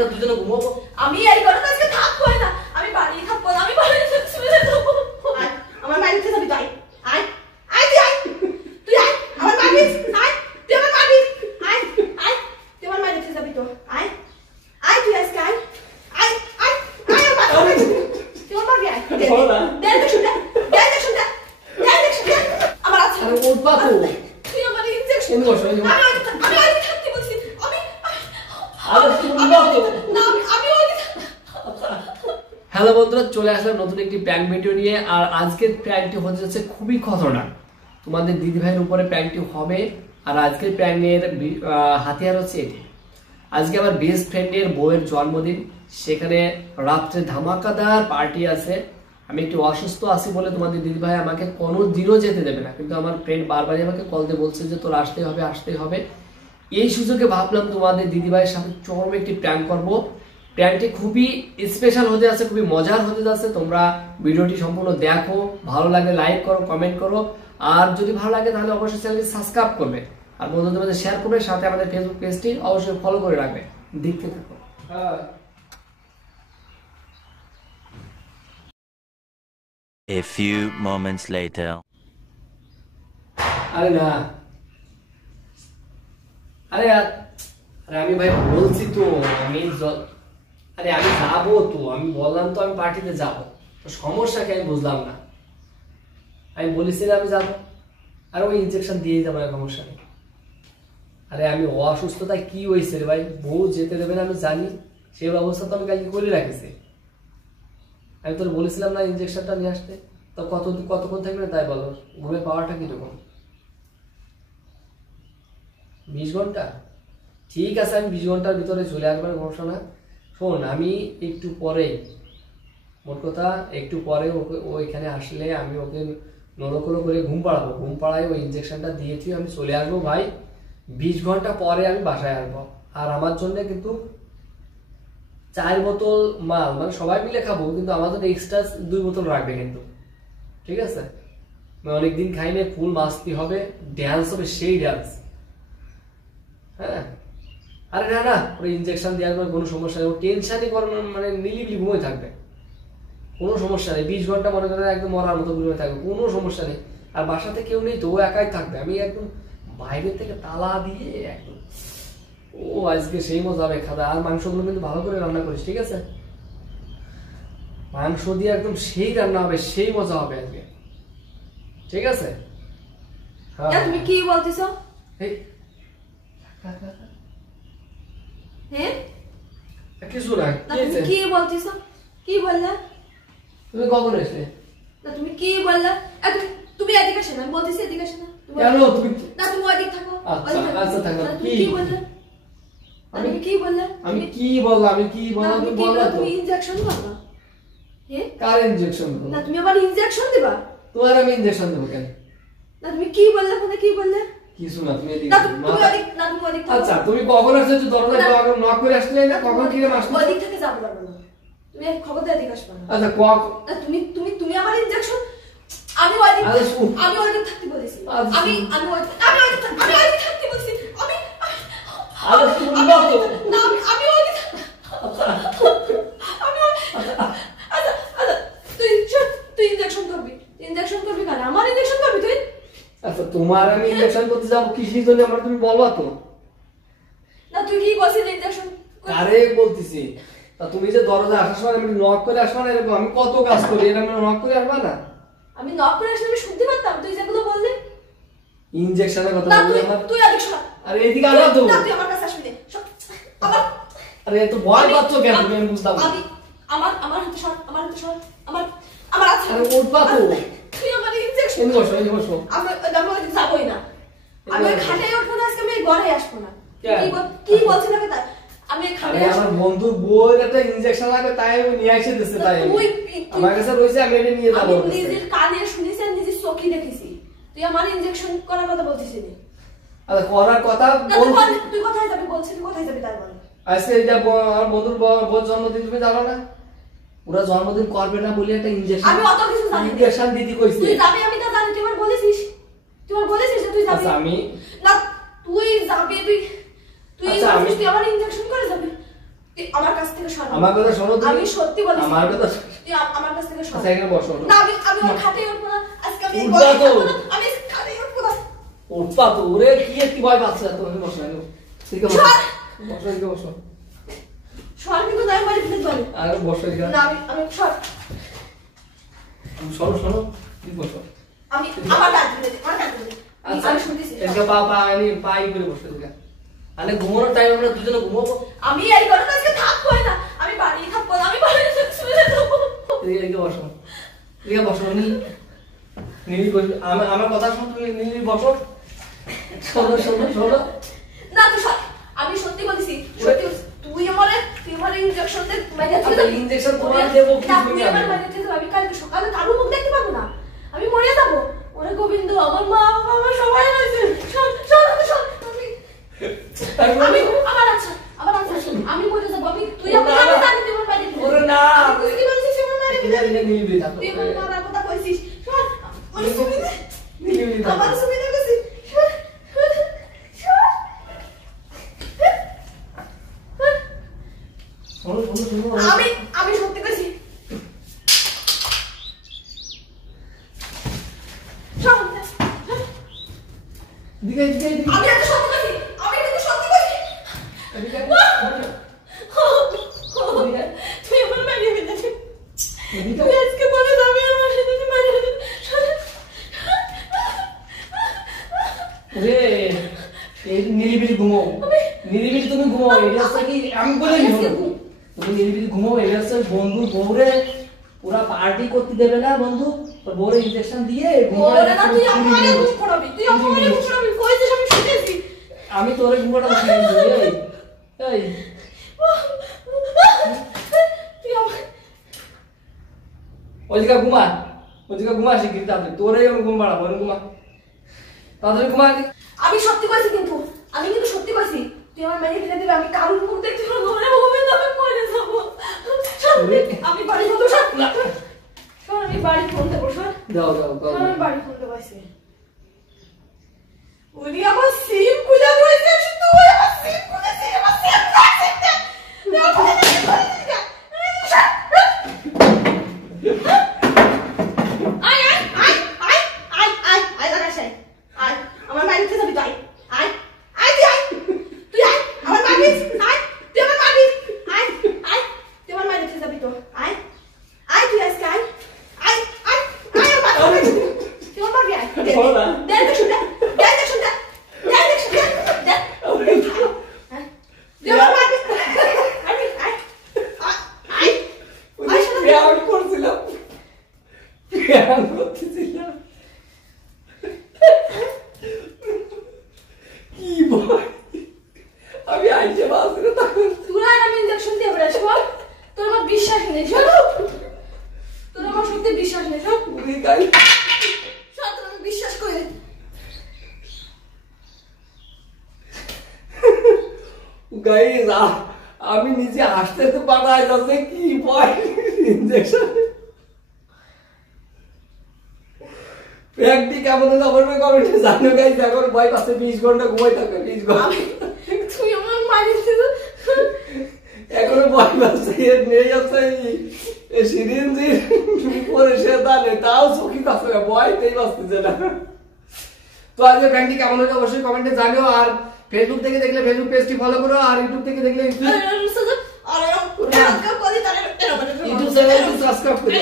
আমরা দুজনে ঘুমাবো। আমি এই ঘরে আজকে থাকবো না, আমি বাড়ি থাকবো না, আমি বাড়ি চলে যাবো। আমার বাড়িতে যাবি তুই, আয় আয় তুই আয়, তুই আয় আমার বাড়ি, আয় তুই আমার বাড়ি, আয় আয় তুই আমার বাড়িতে যাবি তো, আয় আয় তুই আজকে আয়, আয় আয় আয় আমার বাড়ি, তুই আমার বাড়ি আয়, দেখ শুনতে, দেখ শুনতে, দেখ শুনতে আমার আছে। আরে ওঠ বাবু, তুই আমার ইনজেকশন, আমি আমি থাকতে বলছি, আমি আরে শুনবা তো না, আমি হ্যালো বন্ধুরা, চলে আসলাম নতুন একটি প্র্যাঙ্ক ভিডিও নিয়ে। আর আজকের প্র্যাঙ্কটি হতে যাচ্ছে খুবই খতরনাক। তোমাদের দিদি ভাইয়ের উপরে প্র্যাঙ্কটি হবে। আর আজকের প্র্যাঙ্কের হাতিয়ার হচ্ছে এটি। আজকে আমার বেস্ট ফ্রেন্ডের বউয়ের জন্মদিন, সেখানে রাত্রে ধামাকাদার পার্টি আছে। আমি একটু অসুস্থ আছি বলে তোমাদের দিদি ভাই আমাকে কোনো দিনও যেতে দেবে না, কিন্তু আমার ফ্রেন্ড বারবারই আমাকে কল দিয়ে বলছে যে তোর আসতেই হবে আসতেই হবে। এই সুযোগে ভাবলাম তোমাদের দিদি ভাইয়ের সাথে চরম একটি প্র্যাঙ্ক করবো। প্র্যাঙ্কটি খুবই স্পেশাল হতে যাচ্ছে, খুবই মজার হতে যাচ্ছে। তোমরা ভিডিওটি সম্পূর্ণ দেখো, ভালো লাগে লাইক করো, কমেন্ট করো, আর যদি ভালো লাগে তাহলে অবশ্যই চ্যানেলটি সাবস্ক্রাইব করবে, আর বন্ধুদের মধ্যে শেয়ার করবে, সাথে আমাদের ফেসবুক পেজটি অবশ্যই ফলো করে রাখবে। দেখতে থাকো। A few moments later. আরে না, আরে আরে আমি ভাই বলছি তো আমি আরে আমি যাবো তো, আমি বললাম তো আমি পার্টিতে যাবো, তো সমস্যা কি আমি বুঝলাম না। আমি বলেছিলাম আমি যাবো, আর ওই ইনজেকশন দিয়ে যাবো, সমস্যা নেই। আরে আমি অসুস্থতায় কি হয়েছে রে ভাই, বউ যেতে দেবে না আমি জানি, সেই ব্যবস্থা তো আমি কালকে করে রাখেছি। আমি তোর বলেছিলাম না ইনজেকশনটা নিয়ে আসতে, তো কতক্ষণ থাকবে তাই বলো, ঘুমের পাওয়ারটা কিরকম? 20 ঘন্টা? ঠিক আছে, আমি 20 ঘন্টার ভিতরে চলে আসবার সমস্যা না। শোন, আমি একটু পরে, মোট কথা একটু পরে ওইখানে আসলে আমি ওকে নড়কড়ো করে ঘুম পাড়াবো, ঘুম পাড়ায় ওই ইনজেকশনটা দিয়েছি, আমি চলে আসবো ভাই। 20 ঘন্টা পরে আমি বাসায় আসবো। আর আমার জন্য কিন্তু 4 বোতল মাল, মানে সবাই মিলে খাবো, কিন্তু আমার জন্য এক্সট্রা 2 বোতল রাখবে কিন্তু, ঠিক আছে? আমি অনেকদিন খাইনি, ফুল মাস্তি হবে, ড্যান্স হবে, সেই ড্যান্স। হ্যাঁ, আরে না না, ওই ইনজেকশন দেওয়ার পর কোনো সমস্যা নেই, ও টেনশনই করবে, মানে নিলিবিলি ঘুমিয়ে থাকবে, কোনো সমস্যা নেই। 20 ঘন্টা মনে করেন একদম মরার মতো ঘুমিয়ে থাকবে, কোনো সমস্যা নেই। আর বাসাতে কেউ নেই তো, ও একাই থাকবে, আমি একদম বাইরে থেকে তালা দিয়ে একদম, ও আজকে সেই মজা হবে খাবে। আর মাংসগুলো কিন্তু ভালো করে রান্না করিস, ঠিক আছে? মাংস দিয়ে একদম সেই রান্না হবে, সেই মজা হবে আজকে, ঠিক আছে? হ্যাঁ তুমি কি বলতেছো? এই হ্যাঁ কিছু না, তুমি কি বলতেছো? কি বললা? তুমি কখন এসলে? না তুমি কি বললা? তুমি এদিকে আসো না, আমি বলতেছি এদিকে আসো না। কেন তুমি? না তুমি ওদিকে থাকো। আচ্ছা থাকো। কি বললা? আমি কি বললা? আমি কি বললাম? তুমি বললা তো তুমি ইনজেকশন করবা। হ্যাঁ, কার ইনজেকশন দেব? না তুমি আবার ইনজেকশন দিবা? তোমার আমি ইনজেকশন দেব কেন? না তুমি কি বললা? কোনে কি বললা? কিছু না, তুমি এদিকে না তুমি ওদিকে থাকো। আচ্ছা তুমি কখন আসলে দরজায় আগে নক করে আসলে না, কখন কি আসলে? ওদিক থেকে যাবো পারবো না, তুমি খবর দিয়ে এদিকে আসবে না। আচ্ছা না তুমি আমার ইনজেকশন, আমি ওদিক থাকতে বলেছি, আমি ওদিক থাকতে বলেছি, আরে শুনবা তো না, আমি ওদিক তুই ইনজেকশন করবি কেন? আমার ইনজেকশন করবি তুই? আচ্ছা তোমার আমি ইনজেকশন করতে যাবো কিসের জন্য আমার, তুমি বলবা তো। না তুই কি বলছিস ইনজেকশন? আরে বলতেছি, তা তুমি যে দরজা আসার সময় আমি নক করে আসবা না, এরকম আমি কত কাজ করি, এটা আমি নক করে আসবা না? আমি নক করে আসলে আমি শুনতে পারতাম তুই যেগুলো বললি। ইনজেকশনের কথা বললি আমার। তুই আগে শোন। আরে এদিকে আসবা তো। না তুই আমার কাছে আসবি না। আমার আরে এত ভয় পাচ্ছ কেন তুমি? আমি বুঝতাম না। আমার হাতে সর, আমার আছে। আরে উঠবা তো। তুই আমার ইনজেকশন এই বসো। আমি যাবই না, আমি খাটাই উঠবো না, আজকে আমি ঘরে আসবো না। কি বলছিস না তাই? আমি খাটাই আসবো। আমার বন্ধুর বউর একটা ইনজেকশন লাগবে, তাই আমি নিয়ে এসে দিতে, তাই আমার কাছে রইছে, আমি এটা নিয়ে যাব। আমি নিজের কানে শুনেছি আর নিজের চোখে দেখেছি, তুই আমার ইনজেকশন করার কথা বলছিস না? আরে করার কথা বল। তুই কোথায় যাবি বলছিস? কোথায় যাবি তাই বল। আজকে এটা আমার বন্ধুর বউর জন্মদিন, তুমি জানো না? ওরা জন্মদিন করবে না বলে একটা ইনজেকশন, আমি অত কিছু জানি না। ইনজেকশন দিদি কইছে। তুই যাবি আমি তো জানি, তুই আমার বলেছিস যে তুই যাবি। আচ্ছা আমি না তুই যাবি, তুই আমার ইনজেকশন করে যাবি। তুই আমার সরো। আমার কথা শোনো তুমি। আমি সত্যি বলছি। আমার কথা তুই আমার কাছ থেকে সর। আচ্ছা এখানে বসো। না আমি ওর খাটে উঠবো না। আজকে আমি উঠবা তো। আমি খাটে উঠবো না। উঠবা তো ওরে কি ভয় পাচ্ছে তুমি বসো এখানে। ঠিক আছে বসো এখানে বসো। সর কিন্তু তাই বাড়ি ফিরে চলে। আর বসো এখানে। না আমি সর। শোনো তুমি বসো। আমি আমার ডাক দিতে আমার ডাক দিতে। আচ্ছা আমি শুনতেছি। এদিকে পাই করে বসো এদিকে। আরে ঘুমানোর টাইম আমরা দুজনে ঘুমাবো। আমি এই ঘরে আজকে থাকবোই না। আমি বাড়ি থাকবো না। আমি বাড়িতে শুয়ে থাকবো। এদিকে বসো। এদিকে বসো নীলি বসো। আমার কথা শোনো তুমি নীলি বসো। শোনো। না তুই সর। আমি সত্যি বলছি। সত্যি তুই আমার ইনজেকশন দে মেরে আচ্ছা ইনজেকশন তোমার দেবো কি তুই আমার মেরে দিতে আমি কালকে সকালে কারো মুখ দেখতে পাবো না। আমি মরে যাবো। ওরে গোবিন্দ আমার মা বাবা সবাই আছে। শোন আমি আমার আচ্ছা আমি মরে যাবো। আমি তুই আমার জানি তুই আমার বাড়ি ওরে না তুই কি বলছিস আমার মারে নীলি থাকো। তুই আমার মারার কথা কইছিস। শোন আমার সুবিধা নীলি থাকো। আমার সুবিধা কইছিস। শোনো আমি সত্যি কইছি। দিকে আমি এত সত্যি কইছি। আমি কিন্তু সত্যি কইছি। তুই আমার মারিয়ে ফেললি। তুই আজকে বলে যাবি আমার সাথে তুই মারিয়ে ফেললি। এই নিরিবিলি ঘুমাও। নিরিবিলি তুমি ঘুমাও। এটা হচ্ছে কি আমি বলে তুমি নিরিবিলি ঘুমাও। এটা হচ্ছে বন্ধু বউরে পুরা পার্টি করতে দেবে না বন্ধু। তো বউরে ইনজেকশন দিয়ে ওরে না তুই আমারে ঘুম পড়াবি। তুই আমারে ঘুম পড়াবি। কইছিস আমি শুনেছি। আমি তোরে ঘুমাটা শিখিয়েছি। এই তুই আমার ওইদিকে ঘুমা শিখি তাদের তোরে আমি ঘুম পাড়াবো ঘুমা তাদের ঘুমা। আমি সত্যি কইছি কিন্তু আমি কিন্তু সত্যি কইছি। তুই আমার মেয়ে ফেলে দিবি। আমি কারোর মুখ দেখতে পারবো না। হবে তবে মরে যাবো। আমি বাড়ি ফোন দেবো। শোন আমি বাড়ি ফোন দেবো। যাও আমি বাড়ি ফোন দেবো। ওরে আমার সিম খুলে রয়েছে। তুই আমার সিম খুলেছি। আমার সিম কাটছে। আমার বাড়িতে যাবি তুই। আয় তুই আয়। তুই আয় আমার বাড়ি আয়। তুই আমার বাড়ি আয়। তুই আমার বাড়িতে যাবি তো। আয় তুই আজকে আয় আমার বাড়ি। তুই আমার বাড়ি আয়। আমি আইছে বাসরে তখন তোরা আমি ইনজেকশন দিয়ে বেড়াস বল। তোর আমার বিশ্বাস নেই। শোন তোর আমার সত্যি বিশ্বাস নেই। শোন উনি গাই তোর আমি বিশ্বাস করি। গাইস আমি নিজে হাসতে তো পারাই যাচ্ছে কি ভয় ইনজেকশন প্র্যাকটি কেমন হবে কমেন্টে জানো গাইস। এখন ভয় পাচ্ছে 20 ঘন্টা ঘুমাই থাকে 20 ঘন্টা। তুই আমার মারিস। এখনো ভয় পাচ্ছে নিয়ে যাচ্ছে এই সিরিঞ্জি পরে সে দালে তাও চোখি পাচ্ছে না ভয়তেই পাচ্ছে না। তো আজকে প্র্যাকটি কেমন হলো অবশ্যই কমেন্টে জানিও। আর ফেসবুক থেকে দেখলে ফেসবুক পেজটি ফলো করো। আর ইউটিউব থেকে দেখলে ইউটিউব চ্যানেলটি সাবস্ক্রাইব করো।